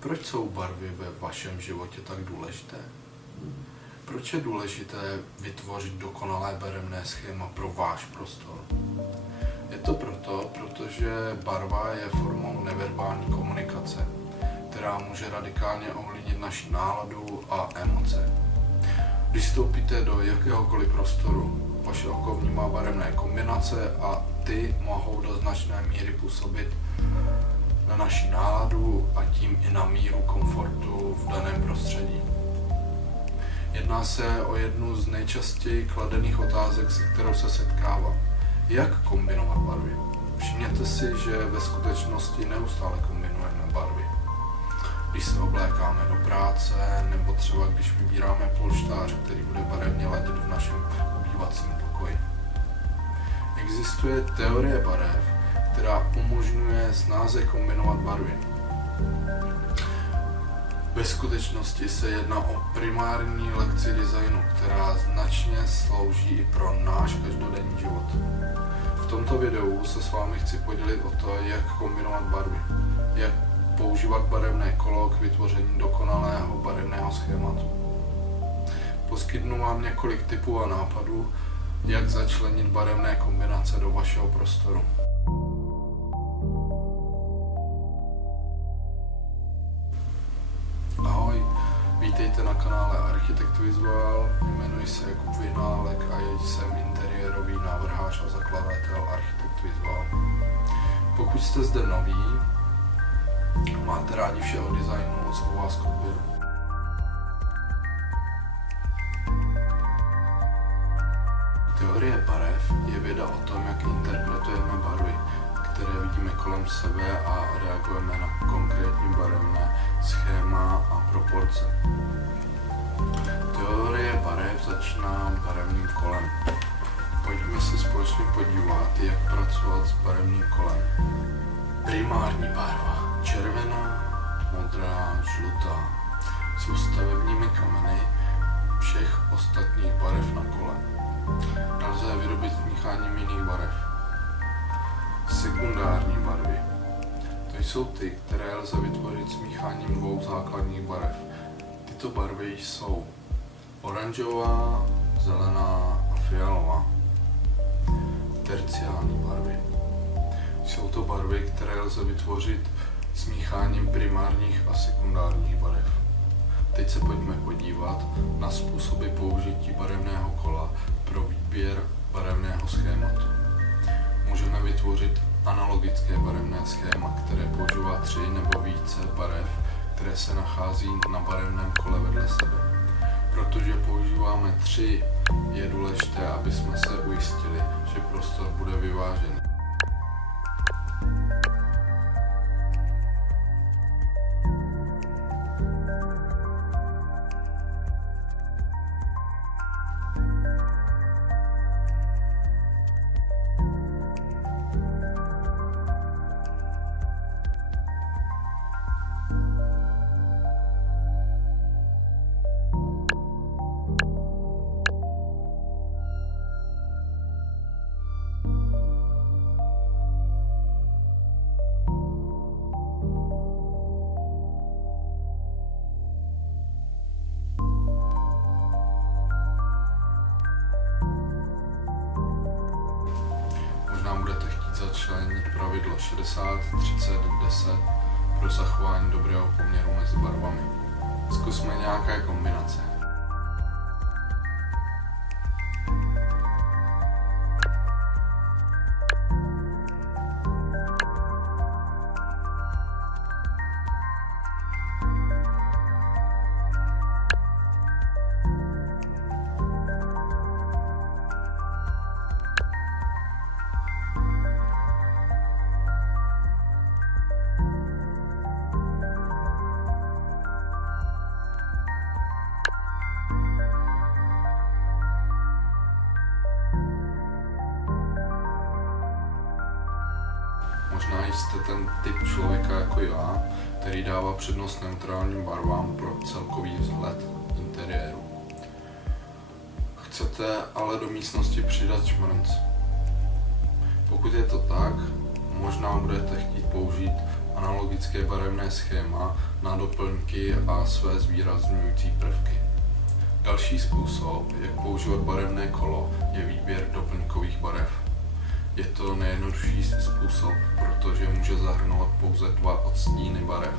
Proč jsou barvy ve vašem životě tak důležité? Proč je důležité vytvořit dokonalé barevné schéma pro váš prostor? Je to protože barva je formou neverbální komunikace, která může radikálně ovlivnit naši náladu a emoce. Když vstoupíte do jakéhokoliv prostoru, vaše oko vnímá barevné kombinace a ty mohou do značné míry působit na naši náladu a tím i na míru komfortu v daném prostředí. Jedná se o jednu z nejčastěji kladených otázek, se kterou se setkávám. Jak kombinovat barvy? Všimněte si, že ve skutečnosti neustále kombinujeme barvy. Když se oblékáme do práce, nebo třeba když vybíráme polštář, který bude barevně ladit v našem obývacím pokoji. Existuje teorie barev, která umožňuje snáze kombinovat barvy. Ve skutečnosti se jedná o primární lekci designu, která značně slouží i pro náš každodenní život. V tomto videu se s vámi chci podělit o to, jak kombinovat barvy, jak používat barevné kolo k vytvoření dokonalého barevného schématu. Poskytnu vám několik tipů a nápadů, jak začlenit barevné kombinace do vašeho prostoru. Ahoj, vítejte na kanále Architect Vizual, jmenuji se Jakub Vyhnálek a jsem interiérový návrhář a zakladatel Architect Vizual. Pokud jste zde noví, máte rádi vše o designu, zvu vás k odběru. Teorie barev je věda o tom, jak interpretujeme barvy, které vidíme kolem sebe a reagujeme na konkrétní barevné schéma a proporce. Teorie barev začíná barevným kolem. Pojďme se společně podívat, jak pracovat s barevným kolem. Primární barva, červená, modrá, žlutá, jsou stavebními kameny všech ostatních barev na kole. Nelze je vyrobit smícháním jiných barev. Sekundární barvy. To jsou ty, které lze vytvořit smícháním dvou základních barev. Tyto barvy jsou oranžová, zelená a fialová. Terciální barvy. Jsou to barvy, které lze vytvořit smícháním primárních a sekundárních barev. Teď se pojďme podívat na způsoby použití barevného kola pro výběr barevného schématu. Můžeme vytvořit analogické barevné schéma, které používá 3 nebo více barev, které se nachází na barevném kole vedle sebe. Protože používáme 3, je důležité, aby jsme se ujistili, že prostor bude vyvážený. Budete chtít začlenit pravidlo 60-30-10 pro zachování dobrého poměru mezi barvami. Zkusme nějaké kombinace. Možná jste ten typ člověka jako já, který dává přednost neutrálním barvám pro celkový vzhled interiéru. Chcete ale do místnosti přidat šmrnc. Pokud je to tak, možná budete chtít použít analogické barevné schéma na doplňky a své zvýrazňující prvky. Další způsob, jak používat barevné kolo, je výběr doplňkových barev. Je to nejjednodušší způsob, protože může zahrnovat pouze 2 odstíny barev,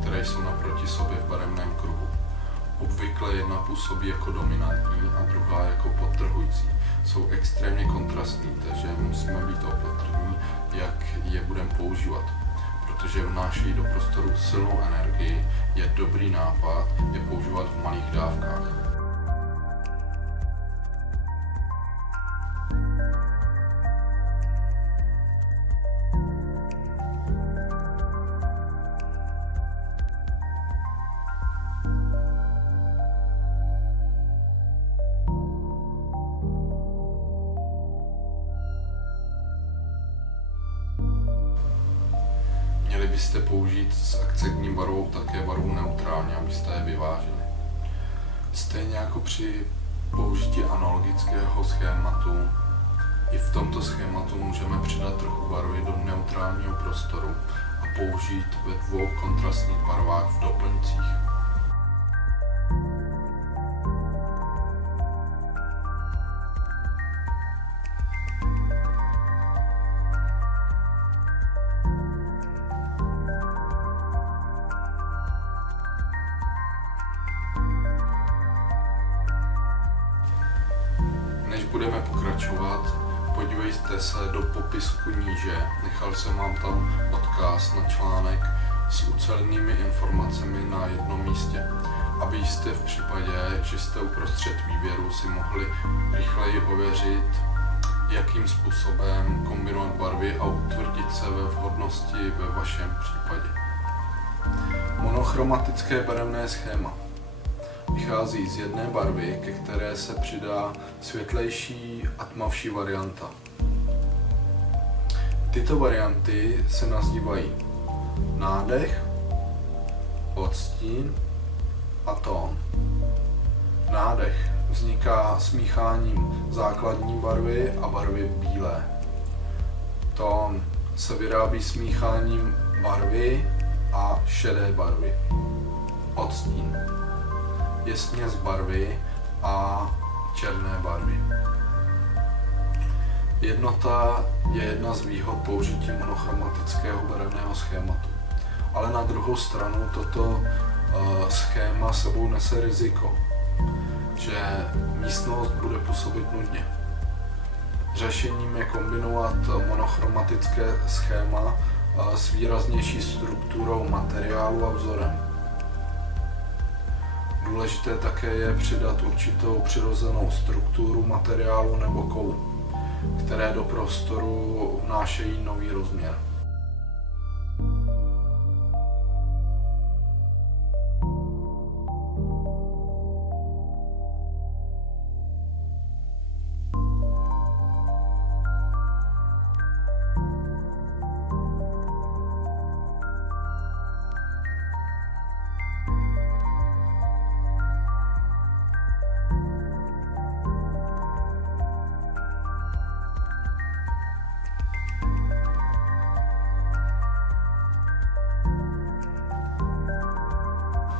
které jsou naproti sobě v barevném kruhu. Obvykle jedna působí jako dominantní a druhá jako podtrhující. Jsou extrémně kontrastní, takže musíme být opatrní, jak je budeme používat. Protože vnášejí do prostoru silnou energii, je dobrý nápad je používat v malých dávkách. Měli byste použít s akcentní barvou také barvu neutrální, abyste je vyvážili. Stejně jako při použití analogického schématu, i v tomto schématu můžeme přidat trochu barvy do neutrálního prostoru a použít ve 2 kontrastních barvách v doplňcích. Než budeme pokračovat, podívejte se do popisku níže, nechal jsem vám tam odkaz na článek s ucelenými informacemi na jednom místě, abyste v případě, že jste uprostřed výběru, si mohli rychleji ověřit, jakým způsobem kombinovat barvy a utvrdit se ve vhodnosti ve vašem případě. Monochromatické barevné schéma vychází z jedné barvy, ke které se přidá světlejší a tmavší varianta. Tyto varianty se nazývají nádech, odstín a tón. Nádech vzniká smícháním základní barvy a barvy bílé. Tón se vyrábí smícháním barvy a šedé barvy. Odstín je směs barvy a černé barvy. Jednota je jedna z výhod použití monochromatického barevného schématu. Ale na druhou stranu toto schéma sebou nese riziko, že místnost bude působit nudně. Řešením je kombinovat monochromatické schéma s výraznější strukturou materiálu a vzorem. Důležité také je přidat určitou přirozenou strukturu materiálu nebo kovu, které do prostoru vnášejí nový rozměr.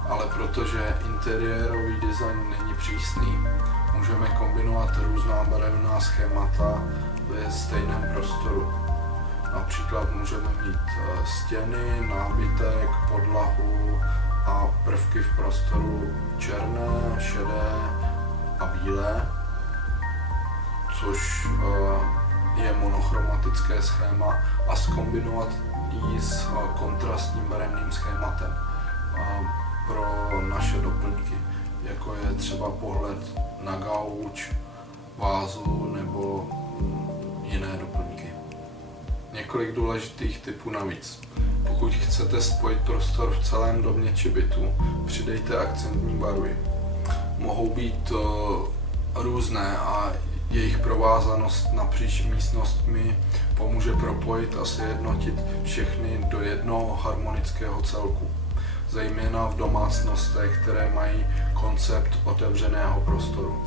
Ale protože interiérový design není přísný, můžeme kombinovat různá barevná schémata ve stejném prostoru. Například můžeme mít stěny, nábytek, podlahu a prvky v prostoru černé, šedé a bílé, což je monochromatické schéma, a zkombinovat ji s kontrastním barevným schématem pro naše doplňky, jako je třeba pohled na gauč, vázu nebo jiné doplňky. Několik důležitých tipů navíc. Pokud chcete spojit prostor v celém domě či bytu, přidejte akcentní barvy. Mohou být různé a jejich provázanost napříč místnostmi pomůže propojit a sjednotit všechny do jednoho harmonického celku. Zejména v domácnostech, které mají koncept otevřeného prostoru.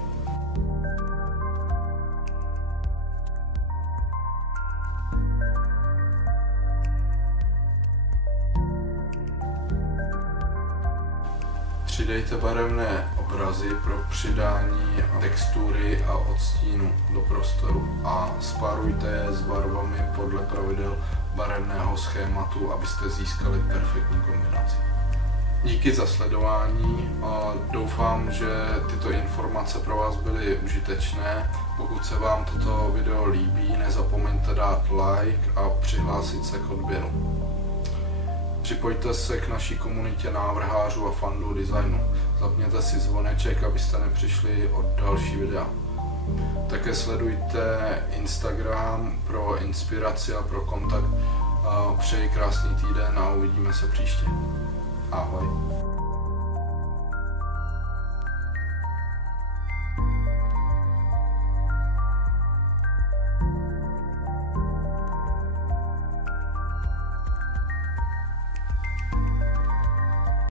Přidejte barevné obrazy pro přidání textury a odstínu do prostoru a spárujte je s barvami podle pravidel barevného schématu, abyste získali perfektní kombinaci. Díky za sledování a doufám, že tyto informace pro vás byly užitečné. Pokud se vám toto video líbí, nezapomeňte dát like a přihlásit se k odběru. Připojte se k naší komunitě návrhářů a fandů designu. Zapněte si zvoneček, abyste nepřišli od další videa. Také sledujte Instagram pro inspiraci a pro kontakt. Přeji krásný týden a uvidíme se příště.